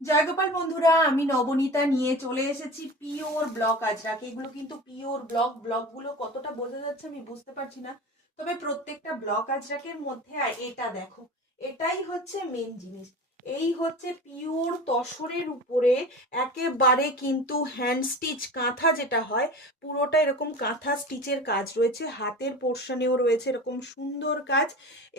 জয়গোপাল বন্ধুরা, আমি নবনীতা নিয়ে চলে এসেছি পিওর ব্লক আজরাক। এগুলো কিন্তু পিওর ব্লকগুলো কতটা বোঝা যাচ্ছে আমি বুঝতে পারছি না, তবে প্রত্যেকটা ব্লক আজরাকের মধ্যে এটা দেখো, এটাই হচ্ছে মেন জিনিস। এই হচ্ছে পিওর তসরের উপরে একেবারে কিন্তু হ্যান্ড স্টিচ কাঁথা যেটা হয়, পুরোটা এরকম কাঁথা স্টিচের কাজ রয়েছে, হাতের পোর্শনেও রয়েছে এরকম সুন্দর কাজ।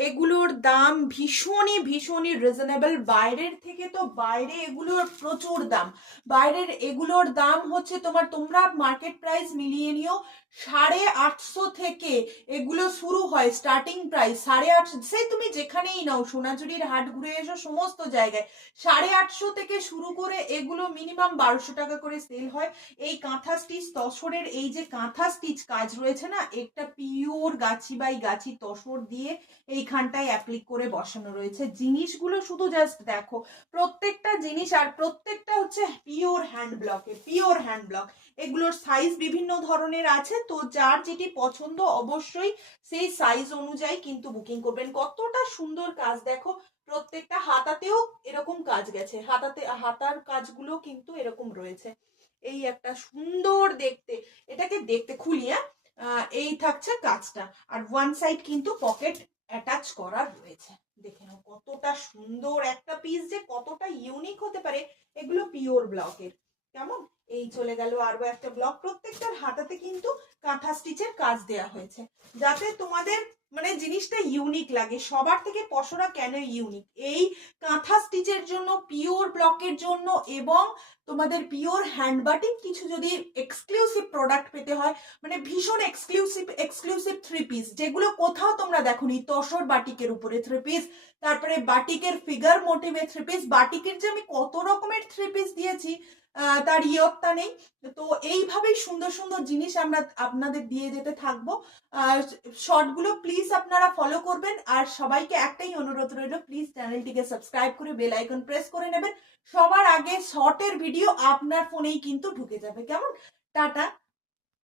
এগুলোর দাম ভীষণই ভীষণই রিজনেবল। বাইরের থেকে তো বাইরে এগুলোর প্রচুর দাম। বাইরের এগুলোর দাম হচ্ছে তোমরা মার্কেট প্রাইস মিলিয়ে নিও, 850 থেকে এগুলো শুরু হয়। স্টার্টিং প্রাইস 850, সে তুমি যেখানেই নাও, সোনাঝুরির হাট ঘুরে এসো, সমস্ত জায়গায় 850 থেকে শুরু করে এগুলো মিনিমাম 1200 টাকা করে সেল হয়। এই কাঁথা স্টিচ তসরের এই যে কাঁথা স্টিচ কাজ রয়েছে না, একটা পিওর গাছি বাই গাছি তসর দিয়ে এইখানটায় অ্যাপ্লিক করে বসানো রয়েছে। জিনিসগুলো শুধু জাস্ট দেখো, প্রত্যেকটা জিনিস, আর প্রত্যেকটা হচ্ছে পিওর হ্যান্ড ব্লক। এগুলোর সাইজ বিভিন্ন ধরনের আছে, তো যার যেটি পছন্দ অবশ্যই সেই সাইজ অনুযায়ী কিন্তু বুকিং করবেন। কতটা সুন্দর কাজ দেখো, প্রত্যেকটা হাতাতেও এরকম কাজ গেছে, হাতার কাজগুলো কিন্তু এরকম রয়েছে। এই একটা সুন্দর দেখতে, এটাকে দেখতে খুলি, এই থাকছে কাজটা। আর ওয়ান সাইড কিন্তু পকেট অ্যাটাচ করা রয়েছে। দেখে নাও কতটা সুন্দর একটা পিস, যে কতটা ইউনিক হতে পারে। এগুলো পিওর ব্লকের। কেমন, এই চলে গেল আরো একটা ব্লক। প্রত্যেকটার হাতাতে কিন্তু কাঁথা স্টিচের কাজ দেয়া হয়েছে, যাতে তোমাদের মানে জিনিসটা ইউনিক লাগে। সবার থেকে পসরা কেন ইউনিক, এই কাঁথা স্টিচের জন্য, পিওর ব্লকের জন্য, এবং তোমাদের পিওর হ্যান্ড বাটিক কিছু যদি এক্সক্লুসিভ প্রোডাক্ট পেতে হয়, মানে ভীষণ এক্সক্লুসিভ থ্রি পিস, যেগুলো কোথাও তোমরা দেখোনি। তসর বাটিকের উপরে থ্রি পিস, তারপরে বাটিকের ফিগার মোটিভে থ্রি পিস, বাটিকের যে আমি কত রকমের থ্রি পিস দিয়েছি তার ইয়ত্তা নেই। তো এইভাবেই সুন্দর সুন্দর জিনিস আমরা আপনাদের দিয়ে যেতে থাকবো। শর্টগুলো প্লিজ আপনারা ফলো করবেন, আর সবাইকে একটাই অনুরোধ রইল, প্লিজ চ্যানেলটিকে সাবস্ক্রাইব করে বেল আইকন প্রেস করে নেবেন। সবার আগে শর্টের ভিডিও আপনার ফোনেই কিন্তু ঢুকে যাবে। কেমন, টাটা।